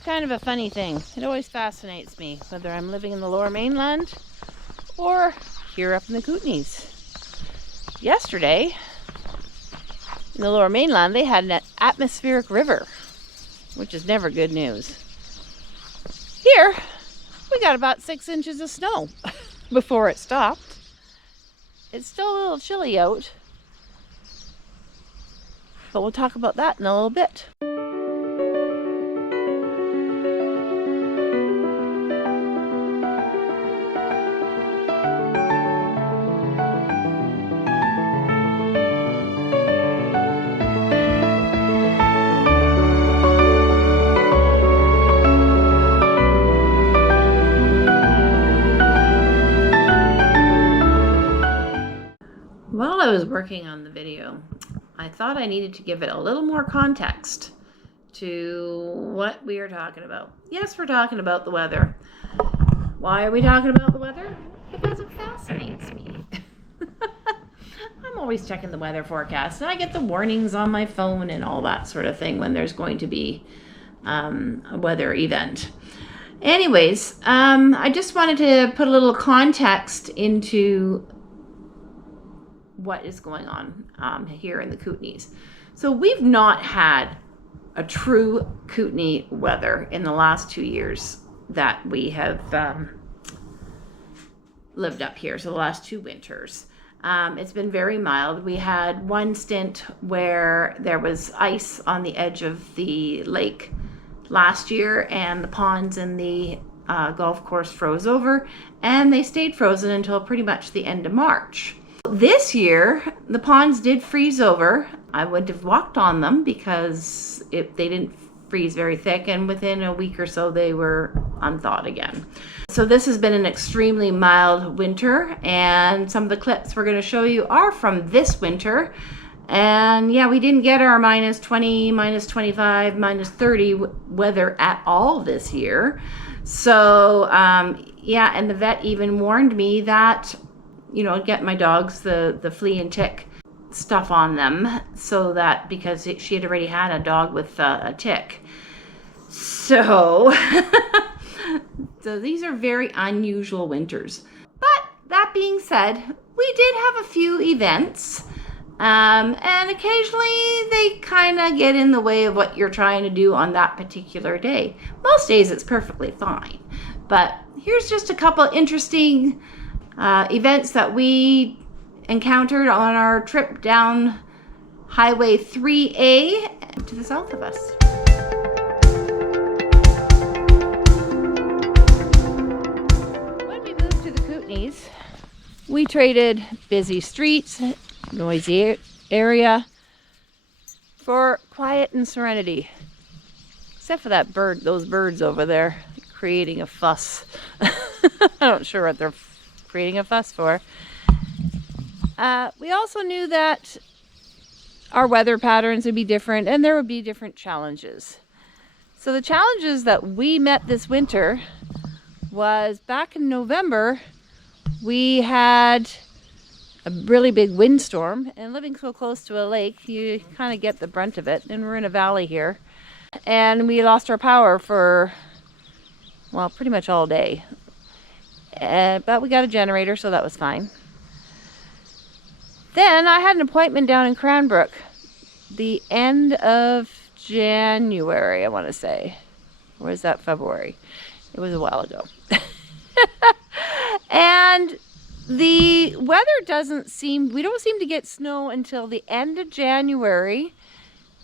Weather's kind of a funny thing. It always fascinates me, whether I'm living in the Lower Mainland or here up in the Kootenays. Yesterday, in the Lower Mainland, they had an atmospheric river, which is never good news. Here, we got about 6 inches of snow before it stopped. It's still a little chilly out, but we'll talk about that in a little bit. While I was working on the video, I thought I needed to give it a little more context to what we are talking about. Yes, we're talking about the weather. Why are we talking about the weather? Because it fascinates me. I'm always checking the weather forecast, and I get the warnings on my phone and all that sort of thing when there's going to be a weather event. Anyways, I just wanted to put a little context into what is going on here in the Kootenays. So we've not had a true Kootenay weather in the last 2 years that we have lived up here. So the last 2 winters. It's been very mild. We had one stint where there was ice on the edge of the lake last year, and the ponds in the golf course froze over, and they stayed frozen until pretty much the end of March. This year, the ponds did freeze over. I wouldn't have walked on them because they didn't freeze very thick, and within a week or so they were unthawed again. So this has been an extremely mild winter, and some of the clips we're going to show you are from this winter. And yeah, we didn't get our minus 20, minus 25, minus 30 weather at all this year. So yeah, and the vet even warned me that, you know, get my dogs the flea and tick stuff on them, so that because she had already had a dog with a tick. So, so these are very unusual winters. But that being said, we did have a few events, and occasionally they kind of get in the way of what you're trying to do on that particular day. Most days it's perfectly fine, but here's just a couple interesting events that we encountered on our trip down Highway 3A to the south of us. When we moved to the Kootenays, we traded busy streets, noisy area for quiet and serenity. Except for that bird, those birds over there creating a fuss. I'm not sure what they're creating a fuss for. We also knew that our weather patterns would be different and there would be different challenges. So the challenges that we met this winter was back in November, we had a really big windstorm, and living so close to a lake, you kind of get the brunt of it, and we're in a valley here. And we lost our power for, well, pretty much all day. But we got a generator, so that was fine. Then I had an appointment down in Cranbrook the end of January, I want to say. Or was that February? It was a while ago. And the weather we don't seem to get snow until the end of January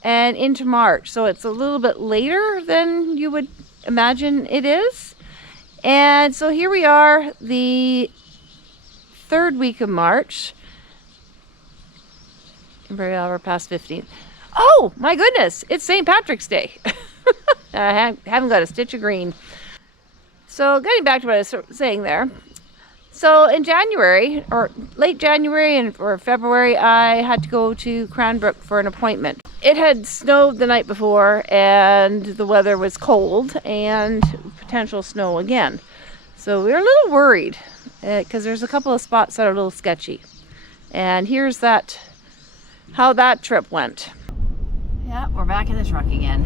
and into March. So it's a little bit later than you would imagine it is. And so here we are, the 3rd week of March. We're past 15th. Oh my goodness, it's St. Patrick's Day. I haven't got a stitch of green. So getting back to what I was saying there. So in January, or late January or February, I had to go to Cranbrook for an appointment. It had snowed the night before, and the weather was cold and potential snow again. So we were a little worried because there's a couple of spots that are a little sketchy. And here's how that trip went. Yeah, we're back in the truck again.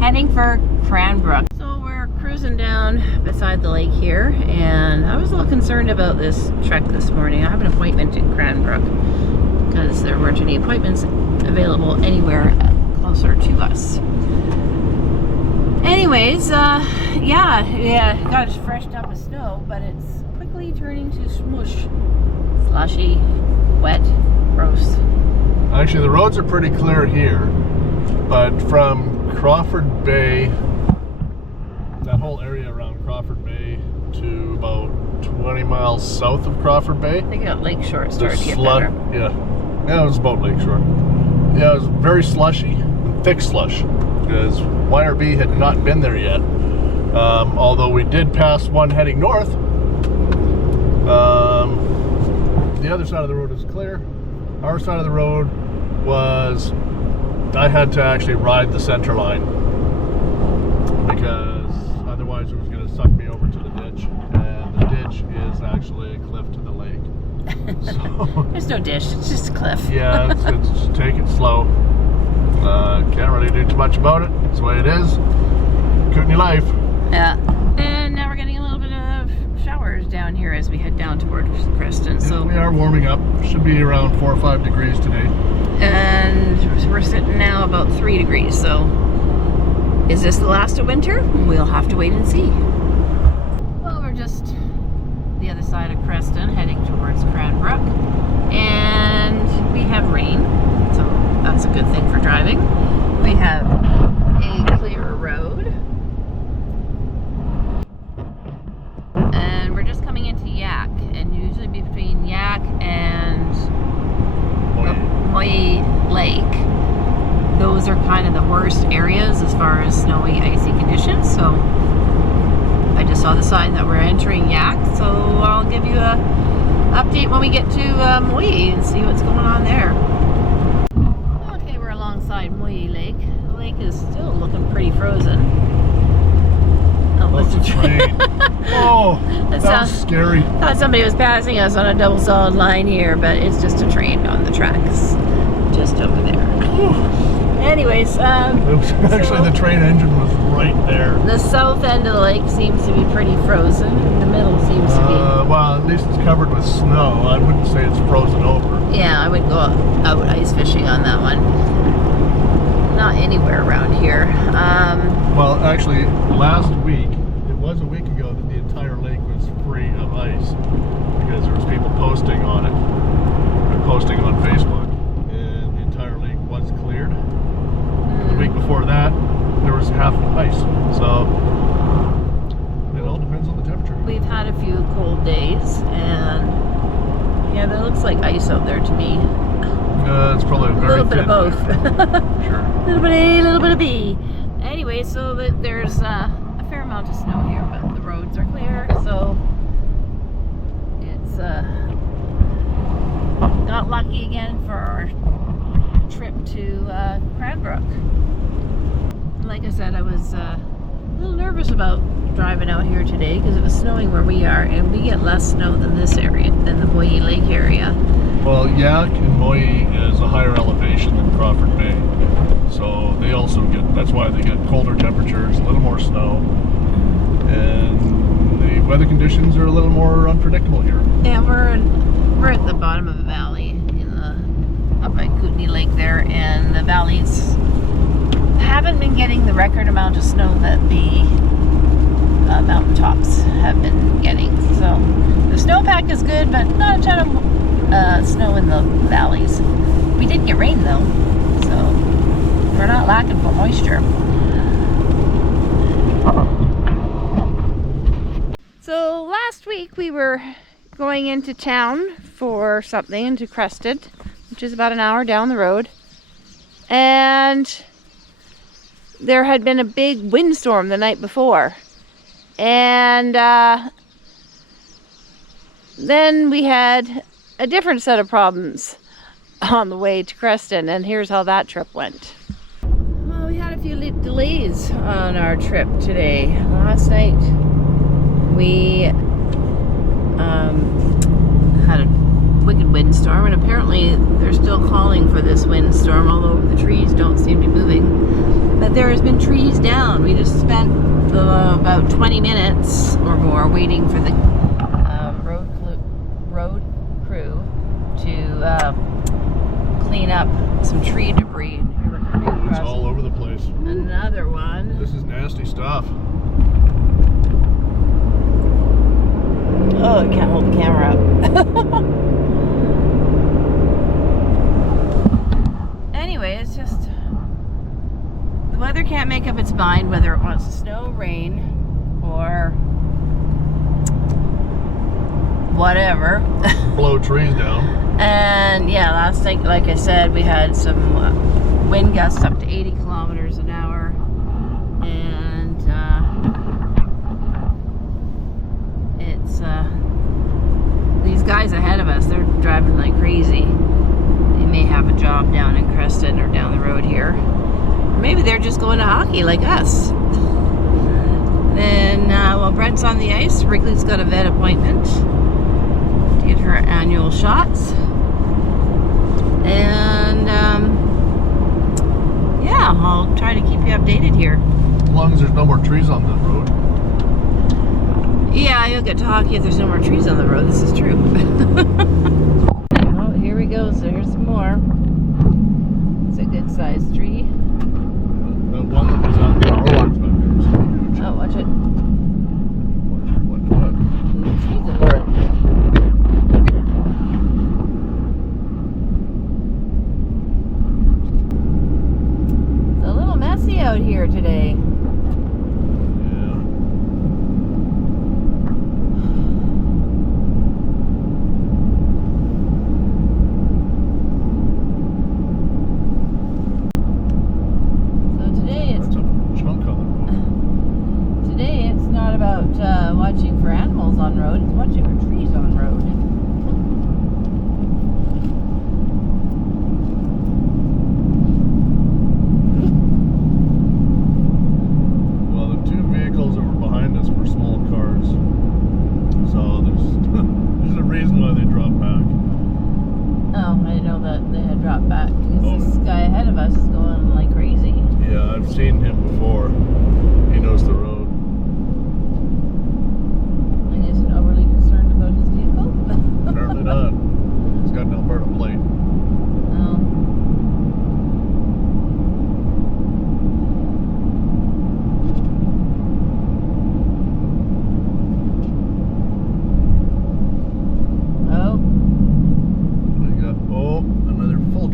heading for Cranbrook. So we're cruising down beside the lake here, and I was a little concerned about this trek this morning. I have an appointment in Cranbrook because there weren't any appointments available anywhere closer to us. Anyways, yeah, got it freshed up with snow, but it's quickly turning to smush. Slushy, wet, gross. Actually, the roads are pretty clear here, but from Crawford Bay, that whole area around Crawford Bay to about 20 miles south of Crawford Bay. I think at Lakeshore it started to get better. Yeah, it was about Lakeshore. Yeah, it was very slushy, thick slush, because YRB had not been there yet. Although we did pass one heading north. The other side of the road is clear. Our side of the road was, I had to actually ride the center line because otherwise it was going to suck me over to the ditch, and the ditch is actually a cliff to the lake. So, there's no ditch, it's just a cliff. Yeah, it's take it slow. Can't really do too much about it. That's the way it is. Kootenay life. Yeah. And now we're getting a little bit of showers down here as we head down towards Creston. Yeah, so we are warming up. Should be around 4 or 5 degrees today. And we're sitting now about 3 degrees. So is this the last of winter? We'll have to wait and see. Well, we're just the other side of Creston heading towards Cranbrook. And we have rain. So that's a good thing for driving. We have a clearer road. And we're just coming into Yak. And usually between Yak and Moy Lake, those are kind of the worst areas as far as snowy, icy conditions. So I just saw the sign that we're entering Yak. So I'll give you a update when we get to Moy and see what's going on there. Alongside Moy Lake. The lake is still looking pretty frozen. Oh, it's a train. Oh, that sounds scary. Thought somebody was passing us on a double solid line here, but it's just a train on the tracks just over there. Anyways, actually the train engine was right there. The south end of the lake seems to be pretty frozen. The middle seems to be. Well, at least it's covered with snow. I wouldn't say it's frozen over. Yeah, I would go out ice fishing on that one. Not anywhere around here. Well, actually, last week, it was a week ago that the entire lake was free of ice because there was people posting on it, or posting on Facebook, and the entire lake was cleared. The week before that, there was half of ice. So it all depends on the temperature. We've had a few cold days, and yeah, that looks like ice out there to me. It's probably a very little bit of both. Sure. A little bit A, a little bit of B. Anyway, so there's a fair amount of snow here, but the roads are clear, so it's got lucky again for our trip to Cranbrook. Like I said, I was a little nervous about driving out here today because it was snowing where we are, and we get less snow than this area, than the Moy Lake area. Well, Yak and Moy is a higher elevation than Crawford Bay, so they also get, that's why they get colder temperatures, a little more snow, and the weather conditions are a little more unpredictable here. Yeah, we're at the bottom of the valley up by Kootenay Lake there, and the valleys haven't been getting the record amount of snow that the mountaintops have been getting. So the snowpack is good, but not a ton of snow in the valleys. We did get rain though, so we're not lacking for moisture. So last week we were going into town for something, into Creston, which is about an hour down the road, and there had been a big windstorm the night before, and then we had a different set of problems on the way to Creston, and here's how that trip went. Well, we had a few delays on our trip today. Last night we had a wicked windstorm, and apparently they're still calling for this windstorm, although the trees don't seem to be moving. But there has been trees down. We just spent about 20 minutes or more waiting for the road crew to clean up some tree debris. It's all over the place. Another one. This is nasty stuff. Oh, I can't hold the camera up. Anyway, it's just the weather can't make up its mind whether it wants to snow, rain, or whatever. Blow trees down. And yeah, last night, like I said, we had some wind gusts up to 80 kilometers an hour, and it's these guys ahead of us, they're driving like crazy. They may have a job down in Creston or down the road here, or maybe they're just going to hockey like us. Then while Brent's on the ice, Wrigley's got a vet appointment to get her annual shots. And yeah, I'll try to keep you updated here. As long as there's no more trees on the road. Yeah, you'll get to hockey if there's no more trees on the road. This is true. Oh, here we go. So here's some more. It's a good sized tree. That one that was on the power lines back there was huge. Oh, watch it. What? The trees are there. Out here today. Today it's not about watching for animals on road, it's watching for trees on road. Drop back because this guy ahead of us is going like crazy. Yeah, I've seen him before. He knows the road. I guess you're overly concerned about his vehicle? Apparently not. He's got an Alberta plate. Oh.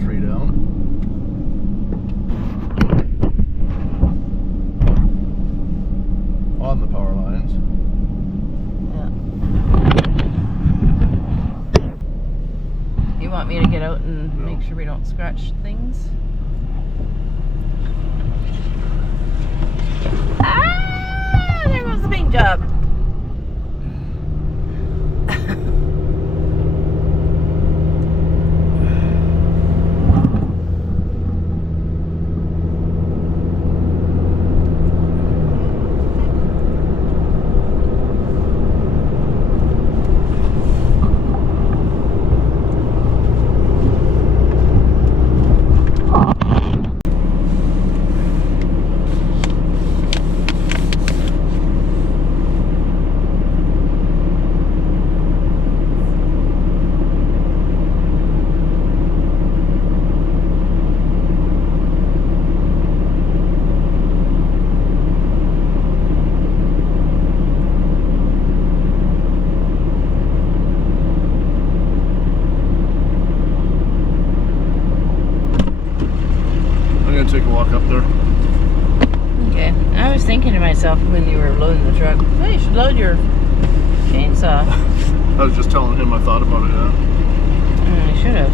Tree down. On the power lines. Yeah. You want me to get out and make sure we don't scratch things? Ah! There goes the paint job. Take a walk up there. Okay. I was thinking to myself when you were loading the truck, well, you should load your chainsaw. I was just telling him I thought about it, yeah. I should have.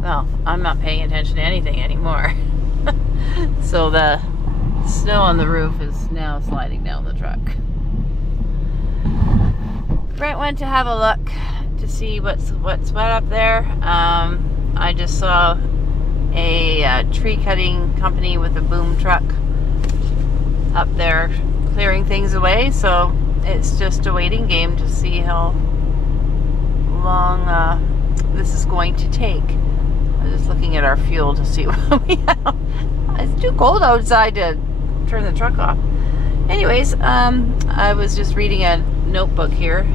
Well, I'm not paying attention to anything anymore. So the Snow on the roof is now sliding down the truck. Brent went to have a look to see what's wet up there. I just saw a tree cutting company with a boom truck up there clearing things away, so it's just a waiting game to see how long this is going to take. I'm just looking at our fuel to see what we have. It's too cold outside to turn the truck off. Anyways, I was just reading a notebook here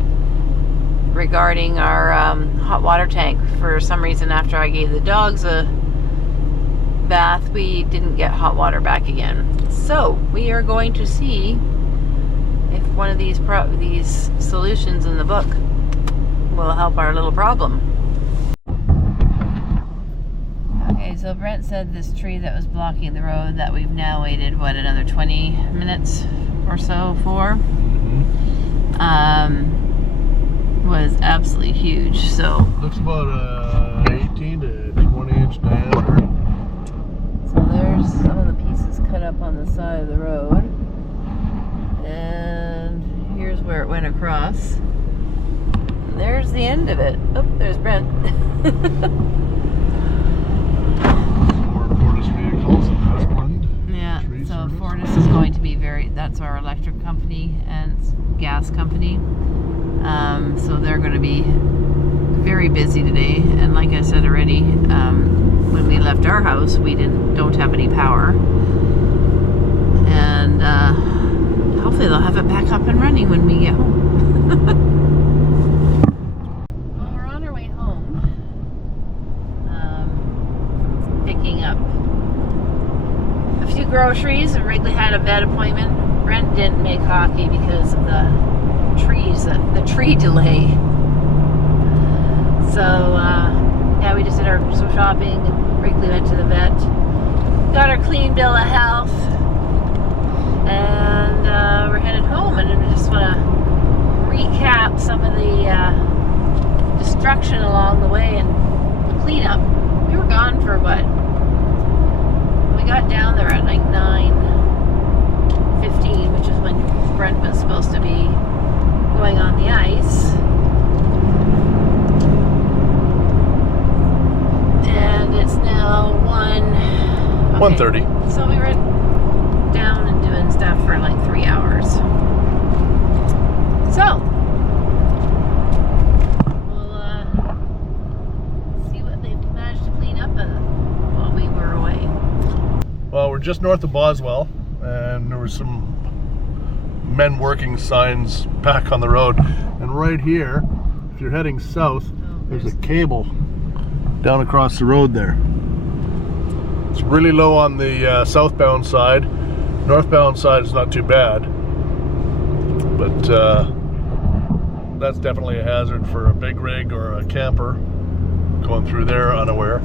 regarding our hot water tank. For some reason, after I gave the dogs a bath, we didn't get hot water back again. So we are going to see if one of these solutions in the book will help our little problem. Okay, so Brent said this tree that was blocking the road that we've now waited, what, another 20 minutes or so for, was absolutely huge. So looks about 18 to 20 inch diameter. So there's some of the pieces cut up on the side of the road, and here's where it went across. And there's the end of it. Oh, there's Brent. Yeah, so Fortis is going to be that's our electric company and gas company. So they're going to be very busy today. And like I said already, when we left our house, we don't have any power. And hopefully they'll have it back up and running when we get home. Well, we're on our way home. Picking up a few groceries, and Wrigley had a vet appointment. Brent didn't make hockey because of the tree delay. So yeah, we just did some shopping, and Wrigley went to the vet, got our clean bill of health, and we're headed home. And I just want to recap some of the destruction along the way and the cleanup. We were gone for what? We got down there at like 9:15, which is when Brent was supposed to be going on the ice. And it's now 1:30. So we were down and doing stuff for like 3 hours. So we'll see what they've managed to clean up while we were away. Well, we're just north of Boswell, and there were some men working signs back on the road. And right here, if you're heading south, there's a cable down across the road there. It's really low on the southbound side. Northbound side is not too bad, but that's definitely a hazard for a big rig or a camper going through there unaware.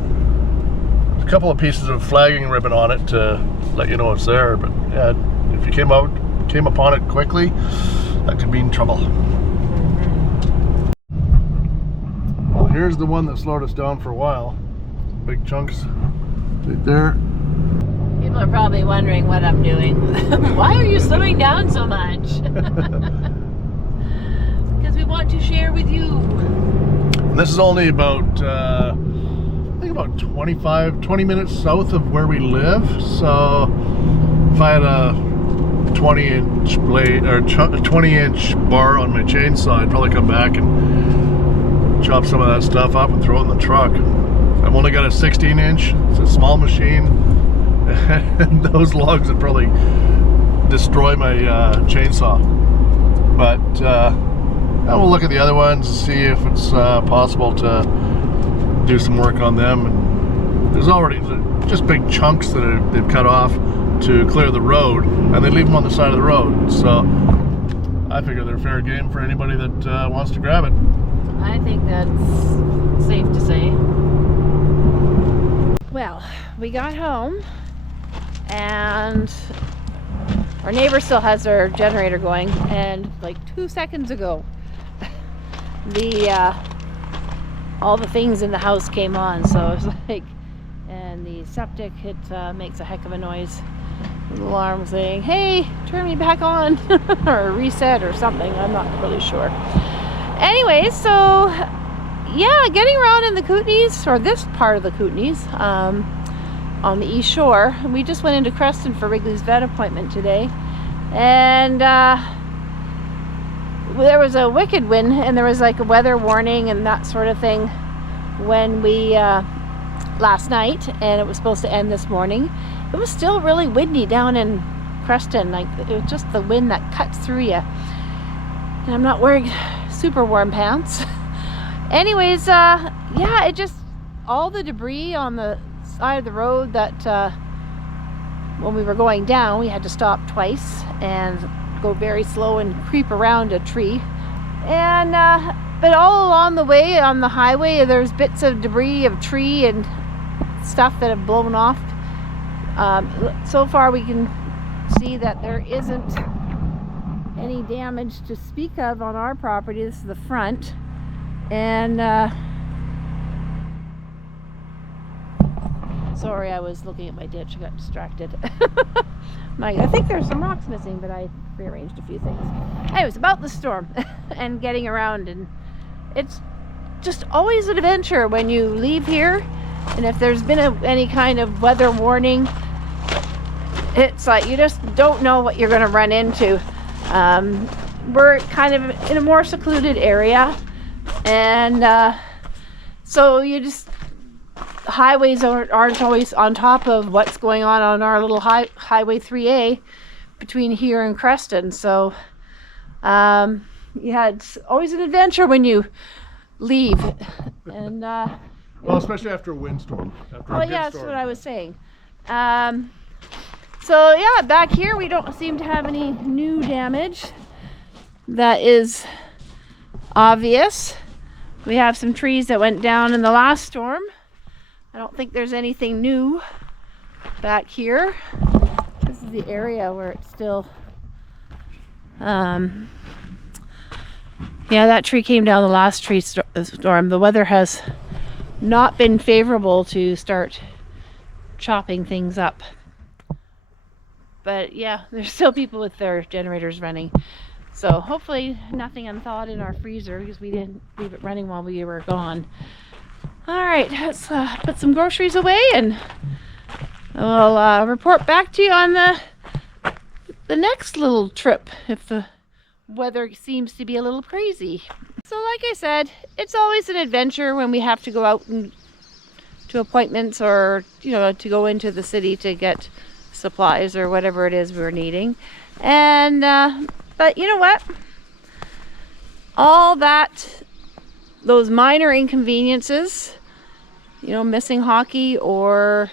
There's a couple of pieces of flagging ribbon on it to let you know it's there, but yeah, if you came upon it quickly, that could mean trouble. Well, here's the one that slowed us down for a while. Big chunks right there. People are probably wondering what I'm doing. Why are you slowing down so much? Because we want to share with you. And this is only about I think about 20 minutes south of where we live. So if I had a 20-inch blade or 20-inch bar on my chainsaw, I'd probably come back and chop some of that stuff up and throw it in the truck. I've only got a 16-inch. It's a small machine, and those logs would probably destroy my chainsaw. But I will look at the other ones and see if it's possible to do some work on them. And there's already just big chunks that they've cut off to clear the road, and they leave them on the side of the road. So I figure they're fair game for anybody that wants to grab it. I think that's safe to say. Well, we got home, and our neighbor still has their generator going, and like 2 seconds ago all the things in the house came on. So it was like, and the septic, it makes a heck of a noise An alarm saying, hey, turn me back on, or reset or something. I'm not really sure. Anyways, so yeah, getting around in the Kootenays, or this part of the Kootenays, on the East Shore. We just went into Creston for Wrigley's vet appointment today, and there was a wicked wind, and there was like a weather warning and that sort of thing when we last night, and it was supposed to end this morning. It was still really windy down in Creston. Like, it was just the wind that cuts through you, and I'm not wearing super warm pants. Anyways, yeah, it just, all the debris on the side of the road that when we were going down, we had to stop twice and go very slow and creep around a tree. And but all along the way on the highway, there's bits of debris of tree and stuff that have blown off. So far we can see that there isn't any damage to speak of on our property. This is the front, and sorry, I was looking at my ditch. I got distracted. I think there's some rocks missing, but I rearranged a few things. Anyways, about the storm and getting around, and it's just always an adventure when you leave here. And if there's been any kind of weather warning, it's like you just don't know what you're going to run into. We're kind of in a more secluded area, and so you just, highways aren't always on top of what's going on our little highway 3A between here and Creston. So yeah, it's always an adventure when you leave. And well, especially after a windstorm. Oh yeah, that's what I was saying. So yeah, back here we don't seem to have any new damage that is obvious. We have some trees that went down in the last storm. I don't think there's anything new back here. This is the area where it's still yeah, that tree came down the last tree storm. The weather has not been favorable to start chopping things up. But yeah, there's still people with their generators running. So hopefully nothing unthawed in our freezer, because we didn't leave it running while we were gone. All right, let's put some groceries away, and we'll report back to you on the next little trip if the weather seems to be a little crazy. So like I said, it's always an adventure when we have to go out and to appointments, or to go into the city to get supplies or whatever it is we're needing. And but you know what, all that, those minor inconveniences, missing hockey or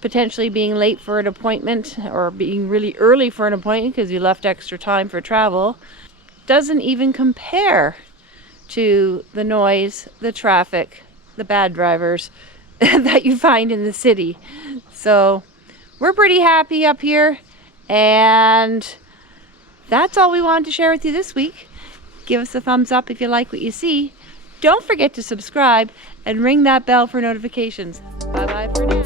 potentially being late for an appointment, or being really early for an appointment because you left extra time for travel, doesn't even compare to the noise, the traffic, the bad drivers that you find in the city. So we're pretty happy up here, and that's all we wanted to share with you this week. Give us a thumbs up if you like what you see. Don't forget to subscribe and ring that bell for notifications. Bye bye for now.